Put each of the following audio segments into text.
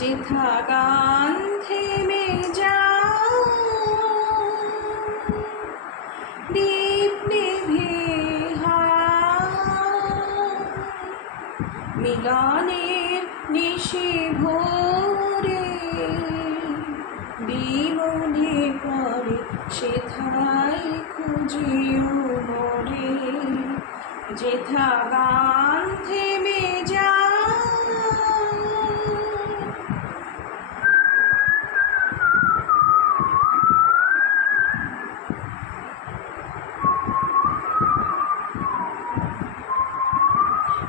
যেথা গান থেমে যাও, দীপ নিভে মিলনের নিশি ভোরে, বিমনে পড়ে সেথায় খুঁজিও মোরে। যেথা গান থেমে যাও,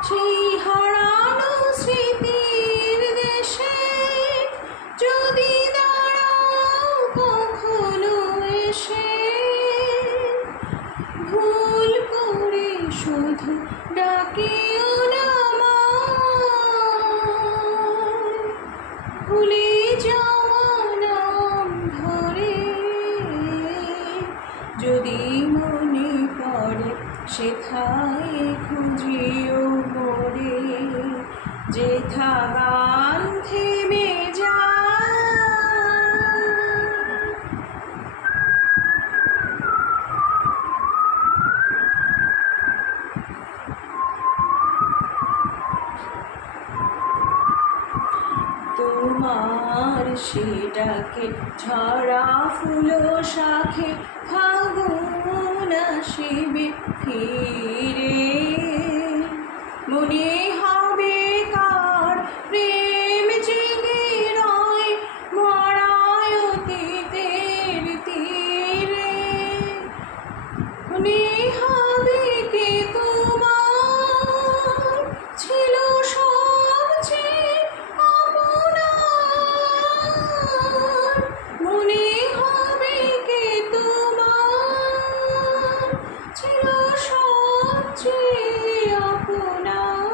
সেই হারানো স্মৃতির দেশে যদি দাঁড়াও কখনো এসে, ভুল করে শুধু ডাকিও না ভুলে যাওয়া নাম ধরে। যদি মনে পড়ে সেথায় খুঁজিও মোরে। যেথা গান থেমে তোমার সেটাকে ঝরা ফুলো শাখে ফাগুন আসিবে ফিরে। মনে হবে কার প্রেম জেগে রয় মরায় অতীতের তীরে। মনে হবে কে তোমার ছিল সবচেয়ে আপনার। মনে হবে কে তোমার ছিল সবচেয়ে আপনার।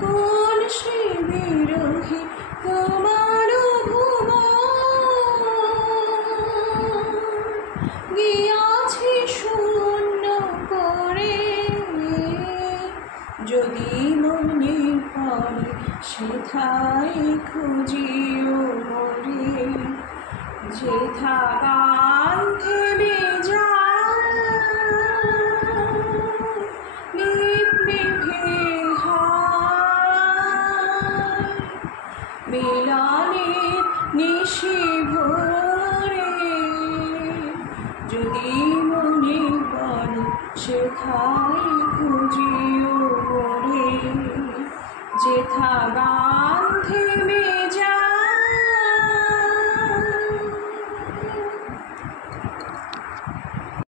কোন সে বিরোহী তোমার গিয়াছে শূন্য করে। যদি মনে পড়ে সেথায় খুঁজিও মোরে। যেথা গান থেমে যাও, দীপ নিভে মিলনের নিশি ভোরে। যদি মনে পড়ে সেথায় খুঁজিও মোরে। যেথা